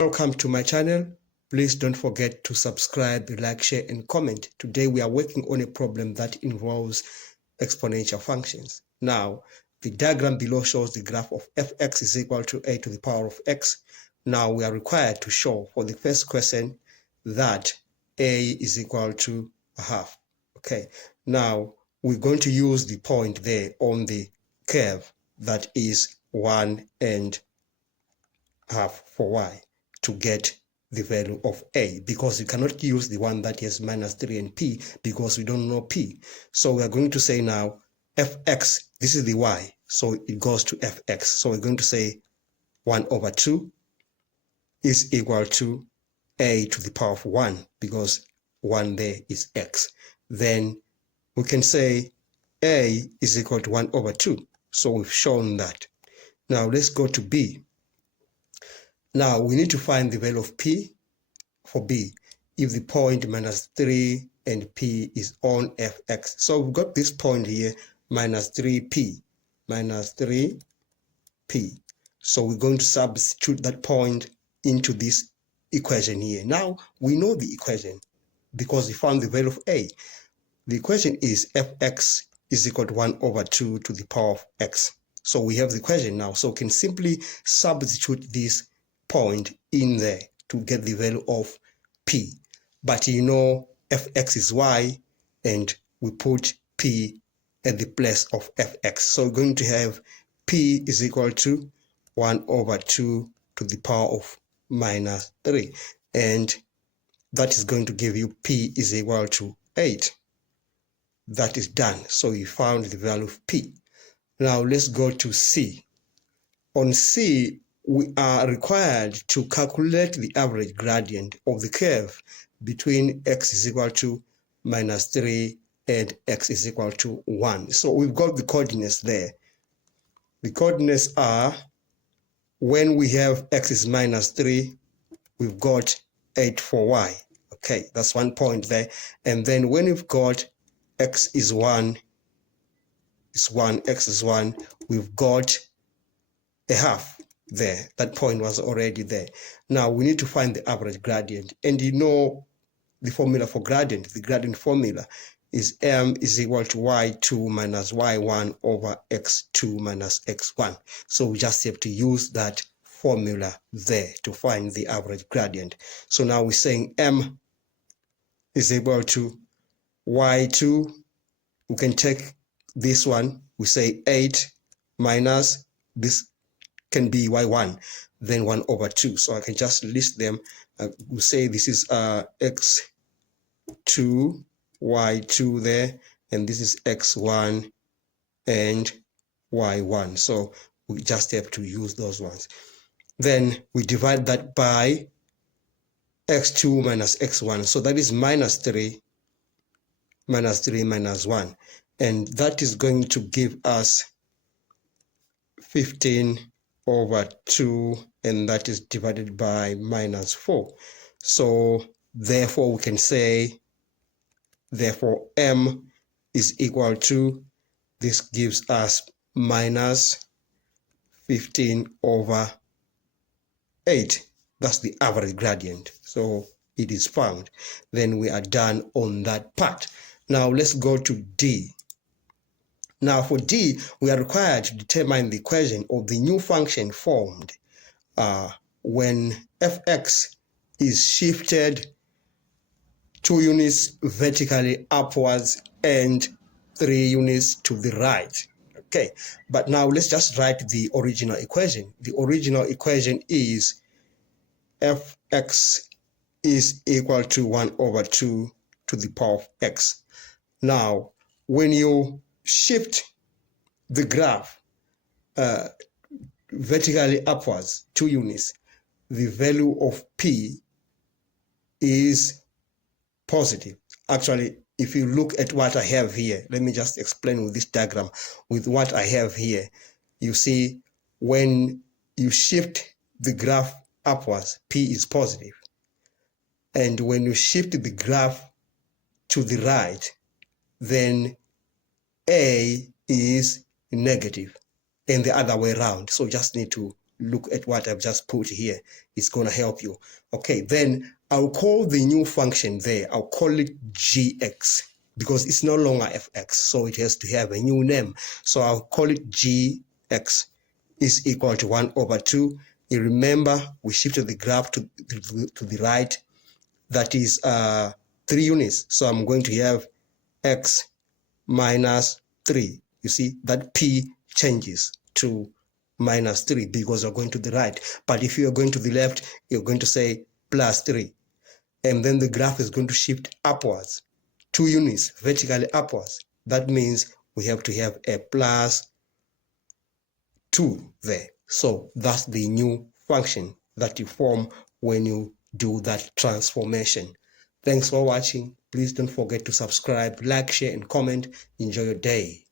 Welcome to my channel. Please don't forget to subscribe, like, share, and comment. Today we are working on a problem that involves exponential functions. Now, the diagram below shows the graph of fx is equal to a to the power of x. Now we are required to show for the first question that a is equal to a half. Okay, now we're going to use the point there on the curve that is 1.5 for y to get the value of a, because you cannot use the one that has minus 3 and p because we don't know p. So we are going to say now fx, this is the y, so it goes to fx. So we're going to say 1/2 is equal to a to the power of 1 because 1 there is x. Then we can say a is equal to 1/2. So we've shown that. Now let's go to b. Now we need to find the value of p for b if the point minus 3 and p is on fx. So we've got this point here, minus 3p. So we're going to substitute that point into this equation here. Now we know the equation because we found the value of a. The equation is fx is equal to 1/2 to the power of x. So we have the equation now. So we can simply substitute this point in there to get the value of p. But you know fx is y and we put p at the place of fx. So we're going to have p is equal to 1/2 to the power of minus 3. And that is going to give you p is equal to 8. That is done. So we found the value of p. Now let's go to c. On c, we are required to calculate the average gradient of the curve between x is equal to minus 3 and x is equal to 1. So we've got the coordinates there. The coordinates are, when we have x is minus 3, we've got 8 for y. Okay, that's one point there. And then when we've got x is 1, x is 1, we've got a half there. That point was already there. Now we need to find the average gradient, and you know the formula for gradient. The gradient formula is m is equal to y2 minus y1 over x2 minus x1. So we just have to use that formula there to find the average gradient. So now we're saying m is equal to y2. We can take this one, we say 8 minus this can be y1, then 1/2. So I can just list them. We say this is x2, y2 there, and this is x1 and y1. So we just have to use those ones. Then we divide that by x2 minus x1. So that is minus 3 minus 1. And that is going to give us 15/2, and that is divided by minus 4. So therefore we can say, therefore m is equal to, this gives us minus 15/8. That's the average gradient. So it is found. Then we are done on that part. Now let's go to d. Now for d, we are required to determine the equation of the new function formed when fx is shifted 2 units vertically upwards and 3 units to the right. Okay, but now let's just write the original equation. The original equation is fx is equal to 1/2 to the power of x. Now, when you shift the graph vertically upwards 2 units, the value of p is positive. Actually, if you look at what I have here, let me just explain with this diagram. With what I have here, you see when you shift the graph upwards, p is positive. And when you shift the graph to the right, then a is negative, and the other way around. So just need to look at what I've just put here. It's going to help you. Okay, then I'll call the new function there, I'll call it gx, because it's no longer fx, so it has to have a new name. So I'll call it gx is equal to 1 over 2. You remember, we shifted the graph to the right. That is 3 units. So I'm going to have x minus 3. You see, that p changes to minus 3 because you're going to the right. But if you're going to the left, you're going to say plus 3. And then the graph is going to shift upwards, 2 units, vertically upwards. That means we have to have a plus 2 there. So that's the new function that you form when you do that transformation. Thanks for watching. Please don't forget to subscribe, like, share, and comment. Enjoy your day.